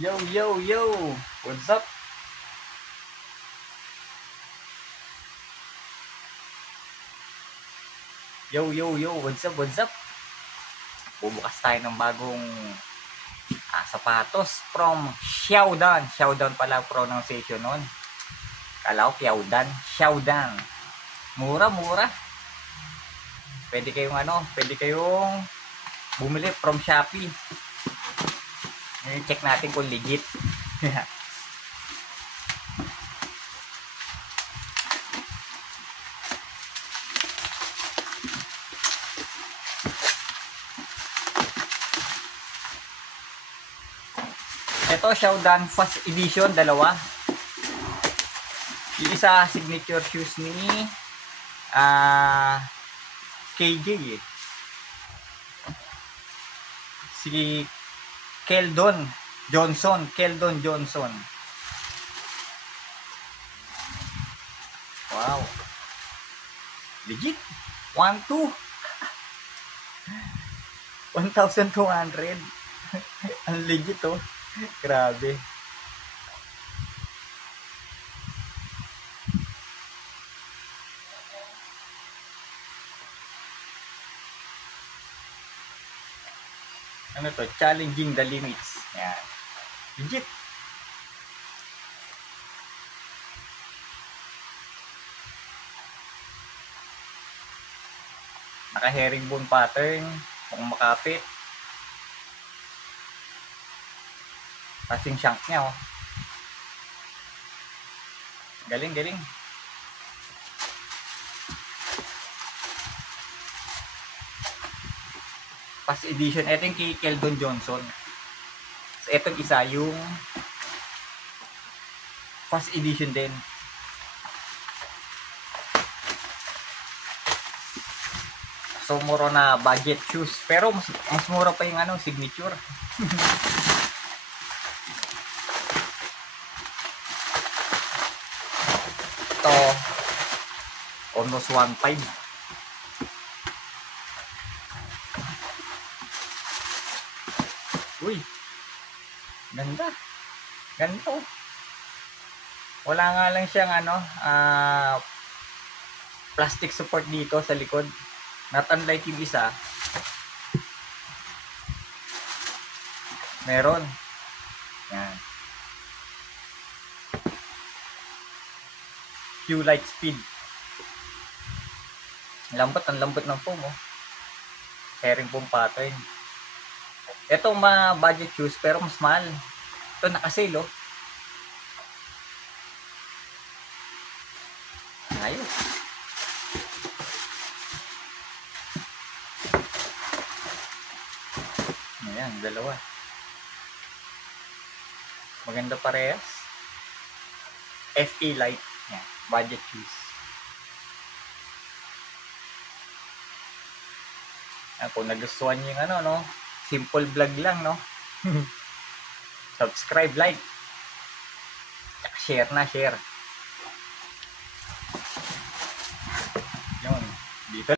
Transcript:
Yo, yo, yo! What's up? Yo, yo, yo! What's up, what's up? Bubukas tayo ng bagong sapatos from Xiaodan. Xiaodan pala pronunciation nun. Kala ko Xiaodan. Xiaodan. Mura, mura. Pwede kayong bumili from Shopee. Check natin kung legit. Ito, Xiaodan Fast Edition, dalawa. Yung isa, signature shoes ni KJ si Keldon Johnson. Wow. Legit. 1,200. Ang legit oh. Grabe. Ano to? Challenging the limits. Yan. Legit. Naka-herringbone pattern. Kung makapit. Kasing shank niya oh. Galing, galing. Fast edition. Ito yung kay Keldon Johnson. So, itong isa yung fast edition din. So, mura na budget shoes. Pero, mas mura pa yung signature. Ito, almost 1.5. Uy, ganda. Ganito. Wala nga lang siyang plastic support dito sa likod. Not unlike yung isa. Meron. Yan. Q light speed. Lambot, ang lambot ng foam oh. Herringbone pattern. Ito budget shoes pero mas mahal. Ito naka-sale oh. Ayos. Ayan, dalawa. Maganda parehas. FE light. Yan, budget shoes. Kung nagustuhan nyo yung simple vlog lang, no? Subscribe, like. Share na, share.